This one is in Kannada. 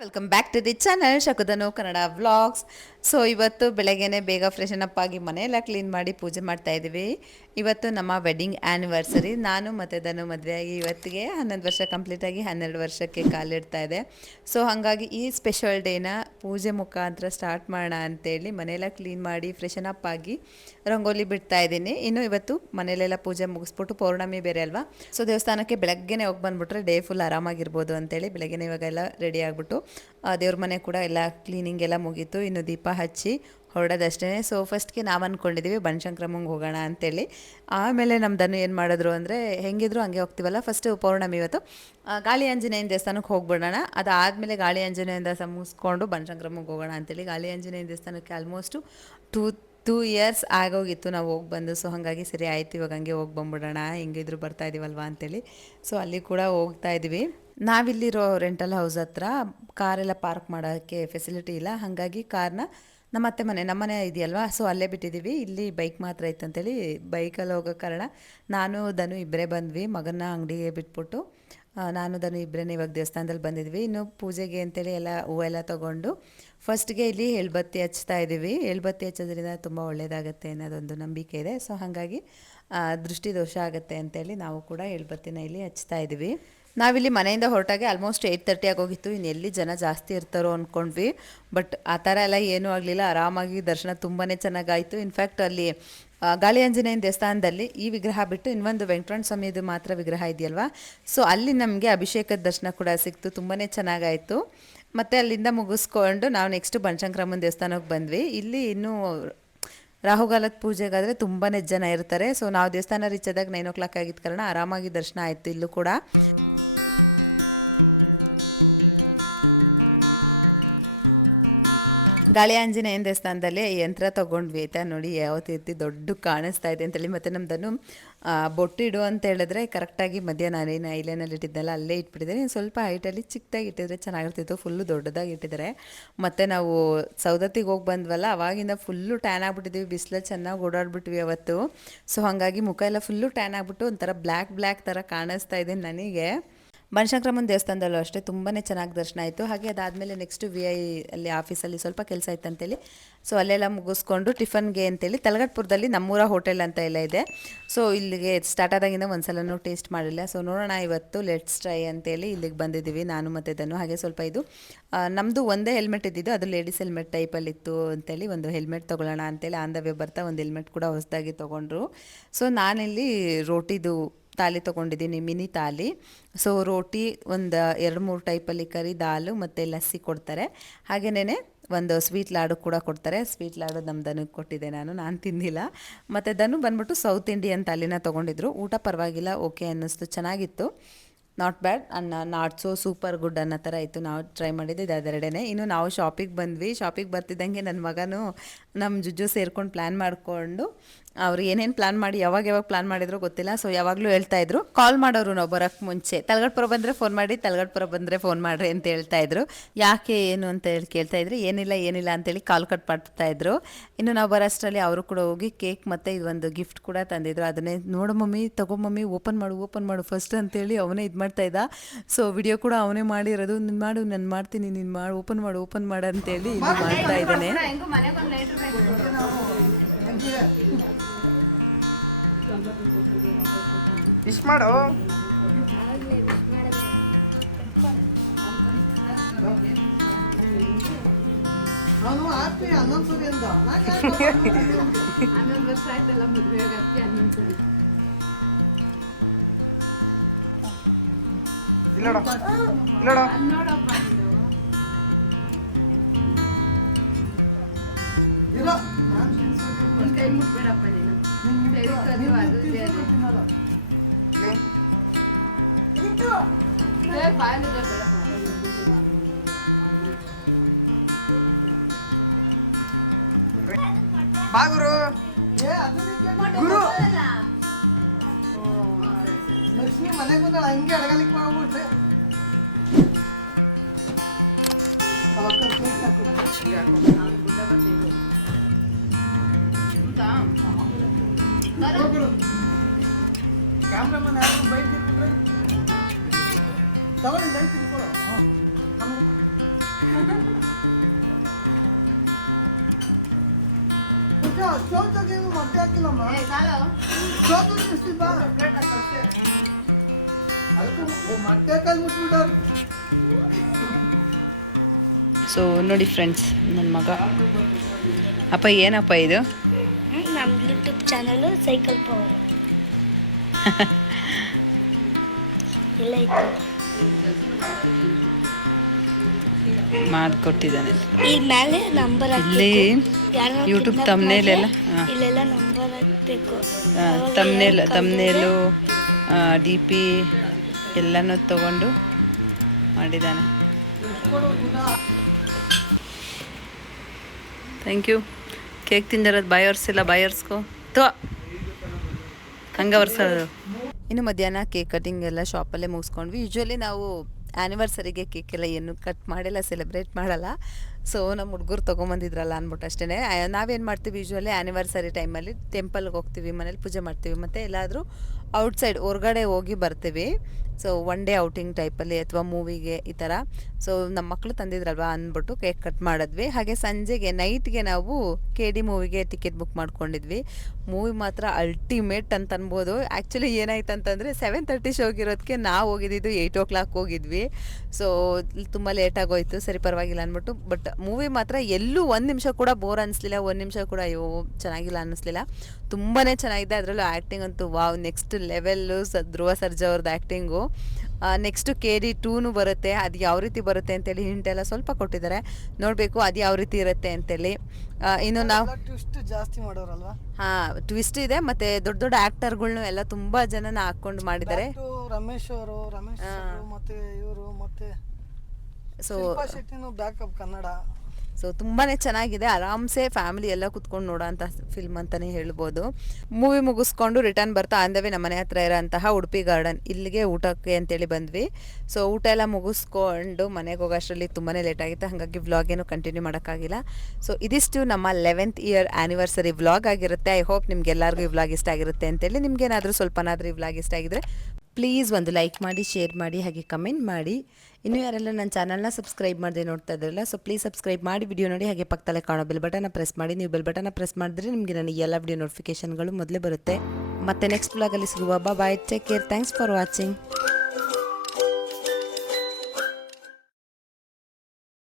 Welcome back to the channel ಶಕುದನು ಕನ್ನಡ ವ್ಲಾಗ್ಸ್. ಸೊ ಇವತ್ತು ಬೆಳಗ್ಗೆನೆ ಬೇಗ ಫ್ರೆಶನ್ ಅಪ್ ಆಗಿ ಮನೆಯೆಲ್ಲ ಕ್ಲೀನ್ ಮಾಡಿ ಪೂಜೆ ಮಾಡ್ತಾ ಇದ್ದೀವಿ. ಇವತ್ತು ನಮ್ಮ ವೆಡ್ಡಿಂಗ್ ಆ್ಯನಿವರ್ಸರಿ. ನಾನು ಮತ್ತು ಧನು ಮದುವೆಯಾಗಿ ಇವತ್ತಿಗೆ 11 ವರ್ಷ ಕಂಪ್ಲೀಟ್ ಆಗಿ 12 ವರ್ಷಕ್ಕೆ ಕಾಲಿಡ್ತಾ ಇದೆ. ಸೊ ಹಾಗಾಗಿ ಈ ಸ್ಪೆಷಲ್ ಡೇನ ಪೂಜೆ ಮುಖಾಂತರ ಸ್ಟಾರ್ಟ್ ಮಾಡೋಣ ಅಂತೇಳಿ ಮನೆಯೆಲ್ಲ ಕ್ಲೀನ್ ಮಾಡಿ ಫ್ರೆಶನ್ ಅಪ್ ಆಗಿ ರಂಗೋಲಿ ಬಿಡ್ತಾ ಇದ್ದೀನಿ. ಇನ್ನು ಇವತ್ತು ಮನೆಯಲ್ಲೆಲ್ಲ ಪೂಜೆ ಮುಗಿಸ್ಬಿಟ್ಟು ಪೌರ್ಣಮಿ ಬೇರೆ ಅಲ್ವಾ, ಸೊ ದೇವಸ್ಥಾನಕ್ಕೆ ಬೆಳಗ್ಗೆನೆ ಹೋಗಿ ಬಂದುಬಿಟ್ರೆ ಡೇ ಫುಲ್ ಆರಾಮಾಗಿರ್ಬೋದು ಅಂತೇಳಿ ಬೆಳಗ್ಗೆನೇ ಇವಾಗೆಲ್ಲ ರೆಡಿ ಆಗಿಬಿಟ್ಟು ದೇವ್ರ ಮನೆ ಕೂಡ ಎಲ್ಲ ಕ್ಲೀನಿಂಗ್ ಎಲ್ಲ ಮುಗೀತು. ಇನ್ನು ದೀಪ ಹಚ್ಚಿ ಹೊರಡೋದಷ್ಟೇ. ಸೊ ಫಸ್ಟ್ಗೆ ನಾವು ಅಂದ್ಕೊಂಡಿದ್ದೀವಿ ಬನಶಂಕರಮ್ಮಂಗೆ ಹೋಗೋಣ ಅಂತೇಳಿ. ಆಮೇಲೆ ನಮ್ಮ ಧನು ಏನು ಮಾಡಿದ್ರು ಅಂದರೆ, ಹೆಂಗಿದ್ರು ಹಂಗೆ ಹೋಗ್ತೀವಲ್ಲ, ಫಸ್ಟು ಪೌರ್ಣಮಿ ಇವತ್ತು ಗಾಳಿ ಆಂಜನೇಯನ ದೇವಸ್ಥಾನಕ್ಕೆ ಹೋಗ್ಬಿಡೋಣ, ಅದಾದಮೇಲೆ ಗಾಳಿ ಆಂಜನೇಯನ ಮುಗಿಸ್ಕೊಂಡು ಬನಶಂಕರಮ್ಮಂಗೆ ಹೋಗೋಣ ಅಂತೇಳಿ. ಗಾಳಿ ಆಂಜನೇಯನ ದೇವಸ್ಥಾನಕ್ಕೆ ಆಲ್ಮೋಸ್ಟು ಟೂ ಇಯರ್ಸ್ ಆಗೋಗಿತ್ತು ನಾವು ಹೋಗಿ ಬಂದು. ಸೊ ಹಾಗಾಗಿ ಸರಿ ಆಯಿತು, ಇವಾಗ ಹಂಗೆ ಹೋಗಿ ಬಂದ್ಬಿಡೋಣ, ಹೆಂಗಿದ್ರು ಬರ್ತಾ ಇದೀವಲ್ವ ಅಂತೇಳಿ. ಸೊ ಅಲ್ಲಿ ಕೂಡ ಹೋಗ್ತಾ ಇದ್ವಿ. ನಾವಿಲ್ಲಿರೋ ರೆಂಟಲ್ ಹೌಸ್ ಹತ್ರ ಕಾರೆಲ್ಲ ಪಾರ್ಕ್ ಮಾಡೋಕ್ಕೆ ಫೆಸಿಲಿಟಿ ಇಲ್ಲ, ಹಾಗಾಗಿ ಕಾರ್ನ ನಮ್ಮನೆ ಇದೆಯಲ್ವಾ, ಸೊ ಅಲ್ಲೇ ಬಿಟ್ಟಿದ್ದೀವಿ. ಇಲ್ಲಿ ಬೈಕ್ ಮಾತ್ರ ಇತ್ತಂತೇಳಿ ಬೈಕಲ್ಲಿ ಹೋಗೋ ಕಾರಣ ನಾನು ಧನು ಇಬ್ಬರೇ ಬಂದ್ವಿ. ಮಗನ ಅಂಗಡಿಗೆ ಬಿಟ್ಬಿಟ್ಟು ನಾನು ಧನು ಇಬ್ಬರೇ ಇವಾಗ ದೇವಸ್ಥಾನದಲ್ಲಿ ಬಂದಿದ್ವಿ. ಇನ್ನು ಪೂಜೆಗೆ ಅಂತೇಳಿ ಎಲ್ಲ ಹೂವೆಲ್ಲ ತೊಗೊಂಡು ಫಸ್ಟ್ಗೆ ಇಲ್ಲಿ ಎಳ್ಬತ್ತಿ ಹಚ್ತಾ ಇದ್ದೀವಿ. ಎಳ್ಬತ್ತಿ ಹಚ್ಚೋದ್ರಿಂದ ತುಂಬ ಒಳ್ಳೆಯದಾಗತ್ತೆ ಅನ್ನೋದೊಂದು ನಂಬಿಕೆ ಇದೆ. ಸೊ ಹಾಗಾಗಿ ದೃಷ್ಟಿ ದೋಷ ಆಗುತ್ತೆ ಅಂತೇಳಿ ನಾವು ಕೂಡ ಎಳ್ಬತ್ತಿನ ಇಲ್ಲಿ ಹಚ್ತಾ ಇದ್ದೀವಿ. ನಾವಿಲ್ಲಿ ಮನೆಯಿಂದ ಹೊರಟಾಗೆ ಆಲ್ಮೋಸ್ಟ್ 8:30 ಆಗೋಗಿತ್ತು. ಇನ್ನು ಎಲ್ಲಿ ಜನ ಜಾಸ್ತಿ ಇರ್ತಾರೋ ಅಂದ್ಕೊಂಡ್ವಿ, ಬಟ್ ಆ ಥರ ಎಲ್ಲ ಏನೂ ಆಗಲಿಲ್ಲ. ಆರಾಮಾಗಿ ದರ್ಶನ ತುಂಬಾ ಚೆನ್ನಾಗಾಯಿತು. ಇನ್ಫ್ಯಾಕ್ಟ್ ಅಲ್ಲಿ ಗಾಳಿ ಆಂಜನೇಯನ ದೇವಸ್ಥಾನದಲ್ಲಿ ಈ ವಿಗ್ರಹ ಬಿಟ್ಟು ಇನ್ನೊಂದು ವೆಂಕಟರಮಣ ಸ್ವಾಮಿದು ಮಾತ್ರ ವಿಗ್ರಹ ಇದೆಯಲ್ವಾ, ಸೊ ಅಲ್ಲಿ ನಮಗೆ ಅಭಿಷೇಕದ ದರ್ಶನ ಕೂಡ ಸಿಕ್ತು, ತುಂಬಾ ಚೆನ್ನಾಗಾಯಿತು. ಮತ್ತು ಅಲ್ಲಿಂದ ಮುಗಿಸ್ಕೊಂಡು ನಾವು ನೆಕ್ಸ್ಟು ಬನಶಂಕರಮ್ಮನ ದೇವಸ್ಥಾನಕ್ಕೆ ಬಂದ್ವಿ. ಇಲ್ಲಿ ಇನ್ನೂ ರಾಹುಗಾಲದ ಪೂಜೆಗಾದರೆ ತುಂಬಾ ಜನ ಇರ್ತಾರೆ. ಸೊ ನಾವು ದೇವಸ್ಥಾನ ರೀಚ್ ಆದಾಗ 9 o'clock ಆಗಿದ್ದ ಕಾರಣ ಆರಾಮಾಗಿ ದರ್ಶನ ಆಯಿತು ಇಲ್ಲೂ ಕೂಡ. ಗಾಳಿ ಆಂಜನೇಯನ ದೇವಸ್ಥಾನದಲ್ಲಿ ಯಂತ್ರ ತೊಗೊಂಡ್ವಿ ಆಯಿತಾ. ನೋಡಿ ಯಾವ ರೀತಿ ದೊಡ್ಡ ಕಾಣಿಸ್ತಾ ಇದೆ ಅಂತೇಳಿ. ಮತ್ತು ನಮ್ಮದನ್ನು ಬೊಟ್ಟು ಇಡು ಅಂತ ಹೇಳಿದ್ರೆ ಕರೆಕ್ಟಾಗಿ ಮಧ್ಯ ನಾನೇನು ಐಲೈನಲ್ಲಿ ಇಟ್ಟಿದ್ದೆಲ್ಲ ಅಲ್ಲೇ ಇಟ್ಬಿಟ್ಟಿದ್ದೀನಿ. ಸ್ವಲ್ಪ ಹೈಟಲ್ಲಿ ಚಿಕ್ಕದಾಗಿ ಇಟ್ಟಿದ್ರೆ ಚೆನ್ನಾಗಿರ್ತಿತ್ತು, ಫುಲ್ಲು ದೊಡ್ಡದಾಗಿ ಇಟ್ಟಿದ್ದಾರೆ. ಮತ್ತು ನಾವು ಸೌದತ್ತಿಗೆ ಹೋಗಿ ಬಂದ್ವಲ್ಲ, ಅವಾಗಿಂದ ಫುಲ್ಲು ಟ್ಯಾನ್ ಆಗಿಬಿಟ್ಟಿದ್ವಿ, ಬಿಸಿಲಲ್ಲಿ ಚೆನ್ನಾಗಿ ಓಡಾಡ್ಬಿಟ್ವಿ ಅವತ್ತು. ಸೊ ಹಾಗಾಗಿ ಮುಖ ಎಲ್ಲ ಫುಲ್ಲು ಟ್ಯಾನ್ ಆಗಿಬಿಟ್ಟು ಒಂಥರ ಬ್ಲ್ಯಾಕ್ ಥರ ಕಾಣಿಸ್ತಾ ಇದೆ ನನಗೆ. ಬನಶಂಕರಮ್ಮನ ದೇವಸ್ಥಾನದಲ್ಲೂ ಅಷ್ಟೇ ತುಂಬಾ ಚೆನ್ನಾಗಿ ದರ್ಶನ ಆಯಿತು. ಹಾಗೆ ಅದಾದಮೇಲೆ ನೆಕ್ಸ್ಟು VI ಅಲ್ಲಿ ಆಫೀಸಲ್ಲಿ ಸ್ವಲ್ಪ ಕೆಲಸ ಇತ್ತು ಅಂತೇಳಿ, ಸೊ ಅಲ್ಲೆಲ್ಲ ಮುಗಿಸ್ಕೊಂಡು ಟಿಫನ್ಗೆ ಅಂತೇಳಿ ತಲಗಟ್ಪುರದಲ್ಲಿ ನಮ್ಮೂರ ಹೋಟೆಲ್ ಅಂತ ಎಲ್ಲ ಇದೆ. ಸೊ ಇಲ್ಲಿಗೆ ಸ್ಟಾರ್ಟ್ ಆದಾಗಿಂದ ಒಂದ್ಸಲನೂ ಟೇಸ್ಟ್ ಮಾಡಿಲ್ಲ. ಸೊ ನೋಡೋಣ ಇವತ್ತು ಲೆಟ್ಸ್ ಟ್ರೈ ಅಂತೇಳಿ ಇಲ್ಲಿಗೆ ಬಂದಿದ್ದೀವಿ ನಾನು ಮತ್ತು ಧನು. ಹಾಗೆ ಸ್ವಲ್ಪ ಇದು ನಮ್ಮದು ಒಂದೇ ಹೆಲ್ಮೆಟ್ ಇದ್ದಿದ್ದು, ಅದು ಲೇಡೀಸ್ ಹೆಲ್ಮೆಟ್ ಟೈಪಲ್ಲಿತ್ತು ಅಂತೇಳಿ ಒಂದು ಹೆಲ್ಮೆಟ್ ತೊಗೊಳ್ಳೋಣ ಅಂತೇಳಿ ಆನ್ ದ ವೇ ಬರ್ತಾ ಒಂದು ಹೆಲ್ಮೆಟ್ ಕೂಡ ಹೊಸದಾಗಿ ತೊಗೊಂಡ್ರು. ಸೊ ನಾನಿಲ್ಲಿ ರೋಟಿದು ತಾಲಿ ತೊಗೊಂಡಿದ್ದೀನಿ, ಮಿನಿ ತಾಲಿ. ಸೊ ರೋಟಿ ಒಂದು 2-3 ಟೈಪಲ್ಲಿ ಕರಿ, ದಾಲು ಮತ್ತು ಲಸ್ಸಿ ಕೊಡ್ತಾರೆ. ಹಾಗೆಯೇ ಒಂದು ಸ್ವೀಟ್ ಲಾಡು ಕೂಡ ಕೊಡ್ತಾರೆ. ಸ್ವೀಟ್ ಲಾಡು ನಮ್ಮ ಧನುಗೆ ಕೊಟ್ಟಿದ್ದೆ, ನಾನು ತಿಂದಿಲ್ಲ. ಮತ್ತು ಧನು ಬಂದ್ಬಿಟ್ಟು ಸೌತ್ ಇಂಡಿಯನ್ ತಾಲಿನ ತೊಗೊಂಡಿದ್ರು. ಊಟ ಪರವಾಗಿಲ್ಲ, ಓಕೆ ಅನ್ನಿಸ್ತು, ಚೆನ್ನಾಗಿತ್ತು, not bad, not so super good ಅನ್ನೋ ಥರ ಇತ್ತು. ನಾವು ಟ್ರೈ ಮಾಡಿದ್ದು ಅದೆರಡೇ. ಇನ್ನು ನಾವು ಶಾಪಿಗೆ ಬಂದ್ವಿ. ಶಾಪಿಗೆ ಬರ್ತಿದ್ದಂಗೆ ನನ್ನ ಮಗನೂ ನಮ್ಮ ಜುಜ್ಜು ಸೇರ್ಕೊಂಡು ಪ್ಲ್ಯಾನ್ ಮಾಡಿಕೊಂಡು, ಅವ್ರು ಏನೇನು ಪ್ಲ್ಯಾನ್ ಮಾಡಿ ಯಾವಾಗ ಪ್ಲ್ಯಾನ್ ಮಾಡಿದ್ರು ಗೊತ್ತಿಲ್ಲ. ಸೊ ಯಾವಾಗಲೂ ಹೇಳ್ತಾಯಿದ್ರು, ಕಾಲ್ ಮಾಡೋರು ನಾವು ಬರೋಕ್ಕೆ ಮುಂಚೆ, ತಲಗಟ್ಪುರ ಬಂದರೆ ಫೋನ್ ಮಾಡಿ, ತಲಗಟ್ಪುರ ಬಂದರೆ ಫೋನ್ ಮಾಡಿರಿ ಅಂತ ಹೇಳ್ತಾಯಿದ್ರು. ಯಾಕೆ ಏನು ಅಂತ ಹೇಳಿ ಕೇಳ್ತಾಯಿದ್ರು. ಏನಿಲ್ಲ ಅಂತೇಳಿ ಕಾಲ್ ಕಟ್ ಮಾಡ್ತಾಯಿದ್ರು. ಇನ್ನು ನಾವು ಬರೋಷ್ಟರಲ್ಲಿ ಅವರು ಕೂಡ ಹೋಗಿ ಕೇಕ್ ಮತ್ತು ಇದೊಂದು ಗಿಫ್ಟ್ ಕೂಡ ತಂದಿದ್ರು. ಅದನ್ನೇ ನೋಡು ಮಮ್ಮಿ, ತಗೋ ಮಮ್ಮಿ, ಓಪನ್ ಮಾಡು ಫಸ್ಟ್ ಅಂತೇಳಿ ಅವನೇ ಇದು ಮಾಡ್ತಾಯಿದ್ದ. ಸೊ ವಿಡಿಯೋ ಕೂಡ ಅವನೇ ಮಾಡಿರೋದು. ನೀನು ಮಾಡು, ನಾನು ಮಾಡ್ತೀನಿ, ನೀನು ಮಾಡು, ಓಪನ್ ಮಾಡು ಅಂತೇಳಿ ಇದು ಮಾಡ್ತಾ ಇದ್ದಾನೆ. ವಿಶ್ ಮಾಡು. ಅವನು ಆರ್ತಿ 11 ಸರಿ ಅಂದ. 11 ವರ್ಷ ಆಯ್ತಲ್ಲ ಮದುವೆ ಆಗಕ್ಕೆ 11 ಸರಿ. ಇಲ್ಲೋಡ ನೋಡಪ್ಪ ಇಲ್ಲ, ನಾನು ಕೈ ಮುಟ್ಬೇಡಪ್ಪ ನೀನು. ಬಾಗುರು ಗುರು ಲಕ್ಷ್ಮಿ ಮನೆಗೆ ಬಂದಾಳ, ಹಂಗೆ ಅಡಗಲಿಕ್ಕೆ ಮಾಡ್ಬಿಟ್ರೆ ಕ್ಯಾಮ್ರಾಮನ್ ಯಾರು ಬೈಕ್ ಇಟ್ಬಿಟ್ರೆ ತಗೊಳ್ಳಿ ಲೈಟ್ ತಿಳ್ಕೊಳ್ಳೋ ಚೌಚಾಗೇನು ಮೊಟ್ಟೆ ಹಾಕಿಲ್ಲಮ್ಮ ಚೌಚ ಬಾ ಪ್ಲೇಟ್ ಹಾಕಷ್ಟೇ ಅದಕ್ಕೂ ಮೊಟ್ಟೆ ಹಾಕಿ ಮುಟ್ಬಿಟ್ಟವ್ರು. ಸೊ ನೋಡಿ ಫ್ರೆಂಡ್ಸ್, ನನ್ನ ಮಗ ಅಪ್ಪ ಏನಪ್ಪ ಇದು? ನಮ್ಮ ಯೂಟ್ಯೂಬ್ ಚಾನಲು ಸೈಕಲ್ ಪವರ್ ಎಲ್ಲ ಇತ್ತು. ಮಾಡಿ ಕೊಟ್ಟಿದ್ದಾನೆ ಈ ಮೇಲೆ ನಂಬರ್ ಇಲ್ಲಿ ಯೂಟ್ಯೂಬ್ ತಮ್ನೇಲೆಲ್ಲ ಇಲ್ಲೆಲ್ಲ ನಂಬರ್ ಹಾಕ್ಬೇಕು. ತಮ್ನೇಲು ಡಿ ಪಿ ಎಲ್ಲನೂ ತಗೊಂಡು ಮಾಡಿದ್ದಾನೆ. Thank you. ಕೇಕ್ ತಿಂದಿರೋದು ಬಾಯಿ ಒರೆಸಿಲ್ಲ, ಬಾಯಿ ಒರೆಸ್ಕೊ ತೋ ಹಂಗೆ ಒರೆಸೋದು. ಇನ್ನು ಮಧ್ಯಾಹ್ನ ಕೇಕ್ ಕಟಿಂಗ್ ಎಲ್ಲ ಶಾಪಲ್ಲೇ ಮುಗಿಸ್ಕೊಂಡ್ವಿ. ಯೂಶ್ವಲಿ ನಾವು ಆ್ಯನಿವರ್ಸರಿಗೆ ಕೇಕ್ ಎಲ್ಲ ಏನು ಕಟ್ ಮಾಡಿಲ್ಲ, ಸೆಲೆಬ್ರೇಟ್ ಮಾಡಲ್ಲ. ಸೊ ನಮ್ಮ ಹುಡುಗರು ತೊಗೊಂಬಂದಿದ್ರಲ್ಲ ಅಂದ್ಬಿಟ್ಟು ಅಷ್ಟೇ. ನಾವೇನು ಮಾಡ್ತೀವಿ ಯೂಶ್ವಲಿ ಆ್ಯನಿವರ್ಸರಿ ಟೈಮಲ್ಲಿ ಟೆಂಪಲ್ಗೆ ಹೋಗ್ತೀವಿ, ಮನೇಲಿ ಪೂಜೆ ಮಾಡ್ತೀವಿ, ಮತ್ತು ಎಲ್ಲಾದರೂ ಔಟ್ಸೈಡ್ ಹೊರ್ಗಡೆ ಹೋಗಿ ಬರ್ತೀವಿ. ಸೊ ಒನ್ ಡೇ ಔಟಿಂಗ್ ಟೈಪಲ್ಲಿ ಅಥವಾ ಮೂವಿಗೆ ಈ ಥರ. ಸೊ ನಮ್ಮ ಮಕ್ಕಳು ತಂದಿದ್ರಲ್ವ ಅಂದ್ಬಿಟ್ಟು ಕೇಕ್ ಕಟ್ ಮಾಡಿದ್ವಿ. ಹಾಗೆ ಸಂಜೆಗೆ ನೈಟ್ಗೆ ನಾವು KD ಮೂವಿಗೆ ಟಿಕೆಟ್ ಬುಕ್ ಮಾಡ್ಕೊಂಡಿದ್ವಿ. ಮೂವಿ ಮಾತ್ರ ಅಲ್ಟಿಮೇಟ್ ಅಂತ ಅನ್ಬೋದು. ಆ್ಯಕ್ಚುಲಿ ಏನಾಯ್ತು ಅಂತಂದರೆ 7:30 ಶೋಗಿರೋದಕ್ಕೆ ನಾವು ಹೋಗಿದ್ದು 8 o'clock ಹೋಗಿದ್ವಿ. ಸೊ ತುಂಬ ಲೇಟಾಗೋಯ್ತು. ಸರಿ ಪರವಾಗಿಲ್ಲ ಅಂದ್ಬಿಟ್ಟು. ಬಟ್ ಮೂವಿ ಮಾತ್ರ ಎಲ್ಲೂ ಒಂದು ನಿಮಿಷ ಕೂಡ ಬೋರ್ ಅನ್ನಿಸ್ಲಿಲ್ಲ, ಒಂದು ನಿಮಿಷ ಕೂಡ ಅಯ್ಯೋ ಚೆನ್ನಾಗಿಲ್ಲ ಅನ್ನಿಸ್ಲಿಲ್ಲ. ತುಂಬಾ ಚೆನ್ನಾಗಿದೆ. ಅದರಲ್ಲೂ ಆ್ಯಕ್ಟಿಂಗ್ ಅಂತೂ wow, next level. Dhruva Sarja ಅವ್ರದ್ದು ಆ್ಯಕ್ಟಿಂಗು. ನೆಕ್ಸ್ಟು KD 2 ಬರುತ್ತೆ. ಅದು ಯಾವ ರೀತಿ ಬರುತ್ತೆ ಅಂತೇಳಿ ಹಿಂಟೆಲ್ಲ ಸ್ವಲ್ಪ ಕೊಟ್ಟಿದ್ದಾರೆ. ನೋಡಬೇಕು ಅದು ಯಾವ ರೀತಿ ಇರುತ್ತೆ ಅಂತೇಳಿ. ಇನ್ನು ನಾವು ಟ್ವಿಸ್ಟ್ ಜಾಸ್ತಿ ಮಾಡೋರಲ್ವಾ? ಹಾಂ, ಟ್ವಿಸ್ಟ್ ಇದೆ. ಮತ್ತು ದೊಡ್ಡ ದೊಡ್ಡ ಆ್ಯಕ್ಟರ್ಗಳ್ನು ಎಲ್ಲ ತುಂಬ ಜನನ ಹಾಕ್ಕೊಂಡು ಮಾಡಿದ್ದಾರೆ. ರಮೇಶ್ ಅವರು ಮತ್ತೆ ಇವರು ಮತ್ತೆ ಸೊ ಶಿಲ್ಪಾ ಶೆಟ್ಟಿನೂ ಬ್ಯಾಕಪ್ ಕನ್ನಡ. ಸೊ ತುಂಬಾ ಚೆನ್ನಾಗಿದೆ. ಆರಾಮ್ಸೆ ಫ್ಯಾಮಿಲಿ ಎಲ್ಲ ಕುತ್ಕೊಂಡು ನೋಡೋ ಅಂಥ ಫಿಲ್ಮ್ ಅಂತಲೇ ಹೇಳ್ಬೋದು. ಮೂವಿ ಮುಗಿಸ್ಕೊಂಡು ರಿಟರ್ನ್ ಬರ್ತಾ ಅಂದವೇ ನಮ್ಮ ಮನೆ ಹತ್ರ ಇರೋಂತಹ ಉಡುಪಿ ಗಾರ್ಡನ್ ಇಲ್ಲಿಗೆ ಊಟಕ್ಕೆ ಅಂತೇಳಿ ಬಂದ್ವಿ. ಸೊ ಊಟ ಎಲ್ಲ ಮುಗಿಸ್ಕೊಂಡು ಮನೆಗೆ ಹೋಗೋಷ್ಟರಲ್ಲಿ ತುಂಬಾ ಲೇಟ್ ಆಗಿತ್ತು. ಹಾಗಾಗಿ ವ್ಲಾಗ್ ಏನು ಕಂಟಿನ್ಯೂ ಮಾಡೋಕ್ಕಾಗಿಲ್ಲ. ಸೊ ಇದಿಷ್ಟು ನಮ್ಮ 11th ಇಯರ್ ಆ್ಯನಿವರ್ಸರಿ ವ್ಲಾಗ್ ಆಗಿರುತ್ತೆ. ಐ ಹೋಪ್ ನಿಮ್ಗೆಲ್ಲರಿಗೂ ಈ ವ್ಲಾಗ್ ಇಷ್ಟ ಆಗಿರುತ್ತೆ ಅಂತೇಳಿ. ನಿಮ್ಗೇನಾದರೂ ಸ್ವಲ್ಪನಾದರೂ ಈ ವ್ಲಾಗ್ ಇಷ್ಟ ಆಗಿದ್ರೆ ಪ್ಲೀಸ್ ಒಂದು ಲೈಕ್ ಮಾಡಿ, ಶೇರ್ ಮಾಡಿ, ಹಾಗೆ ಕಮೆಂಟ್ ಮಾಡಿ. ಇನ್ನೂ ಯಾರೆಲ್ಲ ನನ್ನ ಚಾನಲ್ನ ಸಬ್ಸ್ಕ್ರೈಬ್ ಮಾಡದೆ ನೋಡ್ತಾ ಇದ್ರಲ್ಲ, ಸೊ ಪ್ಲೀಸ್ ಸಬ್ಸ್ಕ್ರೈಬ್ ಮಾಡಿ, ವಿಡಿಯೋ ನೋಡಿ, ಹಾಗೆ ಪಕ್ಕದಲ್ಲೇ ಕಾಣೋ ಬೆಲ್ ಬಟನ್ನ ಪ್ರೆಸ್ ಮಾಡಿ. ನೀವು ಬೆಲ್ ಬಟನ್ನ ಪ್ರೆಸ್ ಮಾಡಿದ್ರೆ ನಿಮಗೆ ನನ್ನ ಎಲ್ಲ ವಿಡಿಯೋ ನೋಟಿಫಿಕೇಷನ್ಗಳು ಮೊದಲೇ ಬರುತ್ತೆ. ಮತ್ತೆ ನೆಕ್ಸ್ಟ್ ವ್ಲಾಗಲ್ಲಿ ಸಿಗುವ. Bye, take care, thanks for watching.